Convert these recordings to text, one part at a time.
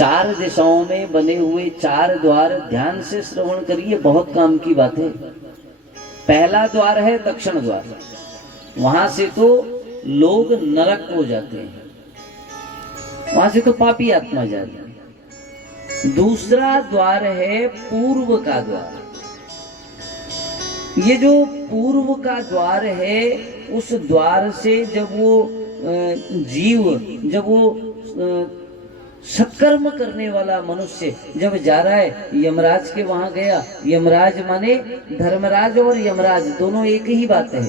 चार दिशाओं में बने हुए चार द्वार ध्यान से श्रवण करिए, बहुत काम की बात है। पहला द्वार है दक्षिण द्वार, वहां से तो लोग नरक को जाते हैं, वहां से तो पापी आत्मा जाती है। दूसरा द्वार है पूर्व का द्वार। ये जो पूर्व का द्वार है, उस द्वार से जब वो जीव, जब वो सत्कर्म करने वाला मनुष्य जब जा रहा है, यमराज के वहां गया, यमराज माने धर्मराज और यमराज दोनों एक ही बात है।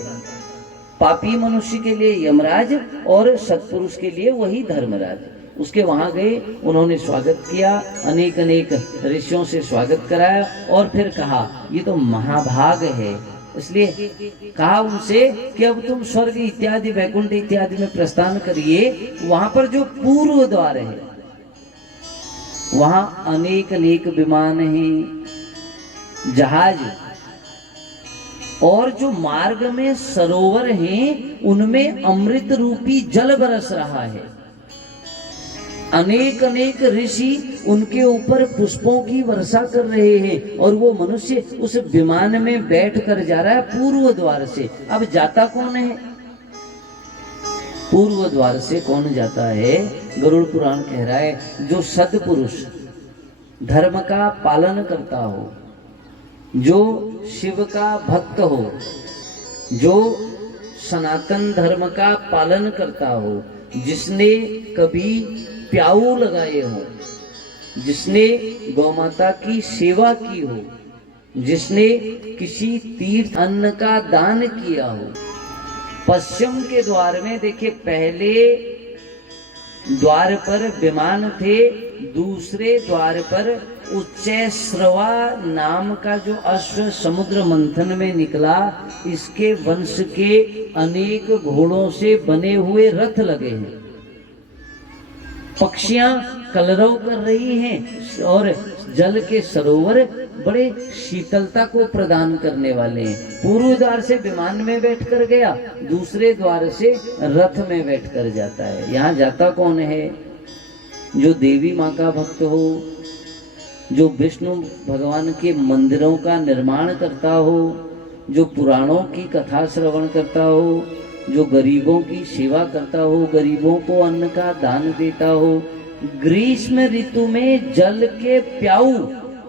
पापी मनुष्य के लिए यमराज और सत्पुरुष के लिए वही धर्मराज। उसके वहां गए, उन्होंने स्वागत किया, अनेक अनेक ऋषियों से स्वागत कराया और फिर कहा ये तो महाभाग है, इसलिए कहा उनसे कि अब तुम स्वर्ग इत्यादि वैकुंठ इत्यादि में प्रस्थान करिए। वहां पर जो पूर्व द्वार है वहां अनेक अनेक विमान हैं, जहाज, और जो मार्ग में सरोवर हैं उनमें अमृत रूपी जल बरस रहा है। अनेक अनेक ऋषि उनके ऊपर पुष्पों की वर्षा कर रहे हैं और वो मनुष्य उस विमान में बैठ कर जा रहा है पूर्व द्वार से। अब जाता कौन है? पूर्व द्वार से कौन जाता है? गरुड़ पुराण कह रहा है जो सत्पुरुष, धर्म का पालन करता हो, जो शिव का भक्त हो, जो सनातन धर्म का पालन करता हो, जिसने कभी प्याऊ लगाए हो, जिसने गौमाता की सेवा की हो, जिसने किसी तीर्थ अन्न का दान किया हो। पश्चिम के द्वार में देखिए, पहले द्वार पर विमान थे, दूसरे द्वार पर उच्चैश्रवा नाम का जो अश्व समुद्र मंथन में निकला, इसके वंश के अनेक घोड़ों से बने हुए रथ लगे हैं। पक्षियां कलरव कर रही हैं और जल के सरोवर बड़े शीतलता को प्रदान करने वाले हैं। पूर्व द्वार से विमान में बैठकर गया, दूसरे द्वार से रथ में बैठकर जाता है। यहाँ जाता कौन है? जो देवी माँ का भक्त हो, जो विष्णु भगवान के मंदिरों का निर्माण करता हो, जो पुराणों की कथा श्रवण करता हो, जो गरीबों की सेवा करता हो, गरीबों को अन्न का दान देता हो, ग्रीष्म ऋतु में जल के प्याऊ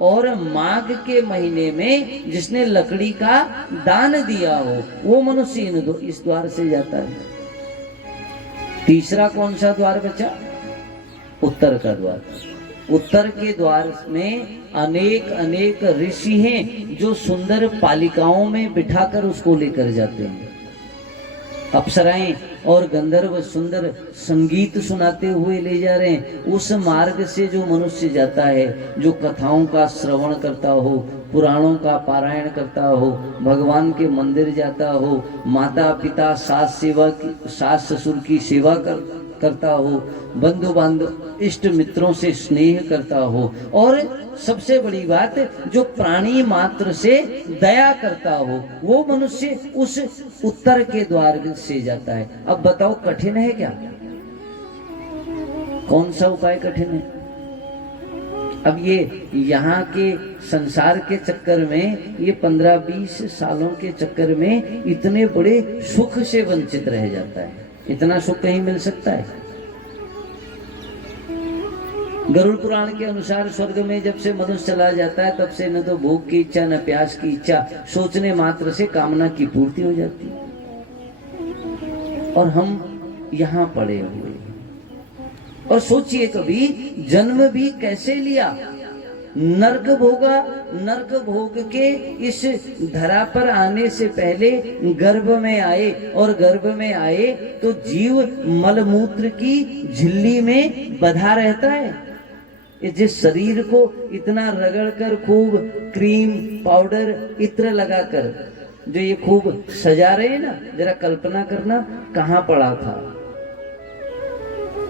और माघ के महीने में जिसने लकड़ी का दान दिया हो, वो मनुष्य इस द्वार से जाता है। तीसरा कौन सा द्वार बचा? उत्तर का द्वार। उत्तर के द्वार में अनेक अनेक ऋषि हैं जो सुंदर पालिकाओं में बिठाकर उसको लेकर जाते हैं। अप्सराएं और गंधर्व सुंदर संगीत सुनाते हुए ले जा रहे हैं। उस मार्ग से जो मनुष्य जाता है, जो कथाओं का श्रवण करता हो, पुराणों का पारायण करता हो, भगवान के मंदिर जाता हो, माता पिता सास ससुर की सेवा करता हो, बंधु बांधव इष्ट मित्रों से स्नेह करता हो, और सबसे बड़ी बात जो प्राणी मात्र से दया करता हो, वो मनुष्य उस उत्तर के द्वार से जाता है। अब बताओ कठिन है क्या? कौन सा उपाय कठिन है? अब ये यहाँ के संसार के चक्कर में, ये 15-20 सालों के चक्कर में इतने बड़े सुख से वंचित रह जाता है। इतना सुख कहीं मिल सकता है? गरुड़ पुराण के अनुसार स्वर्ग में जब से मनुष्य चला जाता है, तब से न तो भूख की इच्छा, न प्यास की इच्छा, सोचने मात्र से कामना की पूर्ति हो जाती है। और हम यहाँ पड़े हुए, और सोचिए कभी जन्म भी कैसे लिया। नर्क भोगा, नर्क भोग के इस धरा पर आने से पहले गर्भ में आए, और गर्भ में आए तो जीव मलमूत्र की झिल्ली में बंधा रहता है। जिस शरीर को इतना रगड़कर खूब क्रीम पाउडर इत्र लगाकर जो ये खूब सजा रहे हैं ना, जरा कल्पना करना कहाँ पड़ा था।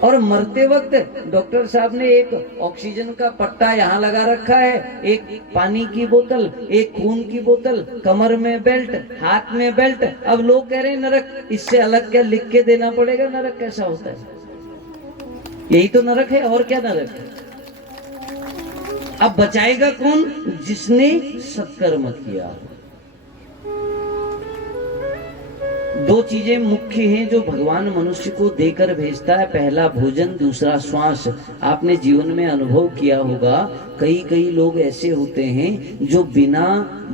और मरते वक्त डॉक्टर साहब ने एक ऑक्सीजन का पट्टा यहाँ लगा रखा है, एक पानी की बोतल, एक खून की बोतल, कमर में बेल्ट, हाथ में बेल्ट। अब लोग कह रहे हैं नरक, इससे अलग क्या लिख के देना पड़ेगा? नरक कैसा होता है? यही तो नरक है, और क्या नरक है? अब बचाएगा कौन? जिसने सत्कर्म किया। दो चीजें मुख्य हैं जो भगवान मनुष्य को देकर भेजता है, पहला भोजन, दूसरा श्वास। आपने जीवन में अनुभव किया होगा, कई कई लोग ऐसे होते हैं जो बिना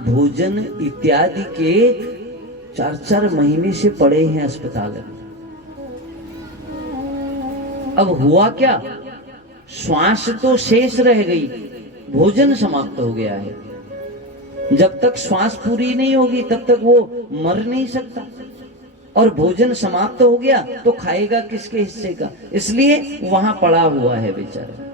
भोजन इत्यादि के 4-4 महीने से पड़े हैं अस्पताल में। अब हुआ क्या? श्वास तो शेष रह गई, भोजन समाप्त हो गया है। जब तक श्वास पूरी नहीं होगी तब तक वो मर नहीं सकता, और भोजन समाप्त हो गया तो खाएगा किसके हिस्से का? इसलिए वहां पड़ा हुआ है बेचारा।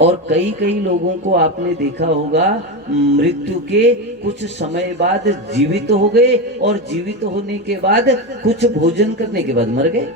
और कई कई लोगों को आपने देखा होगा, मृत्यु के कुछ समय बाद जीवित हो गए, और जीवित होने के बाद कुछ भोजन करने के बाद मर गए।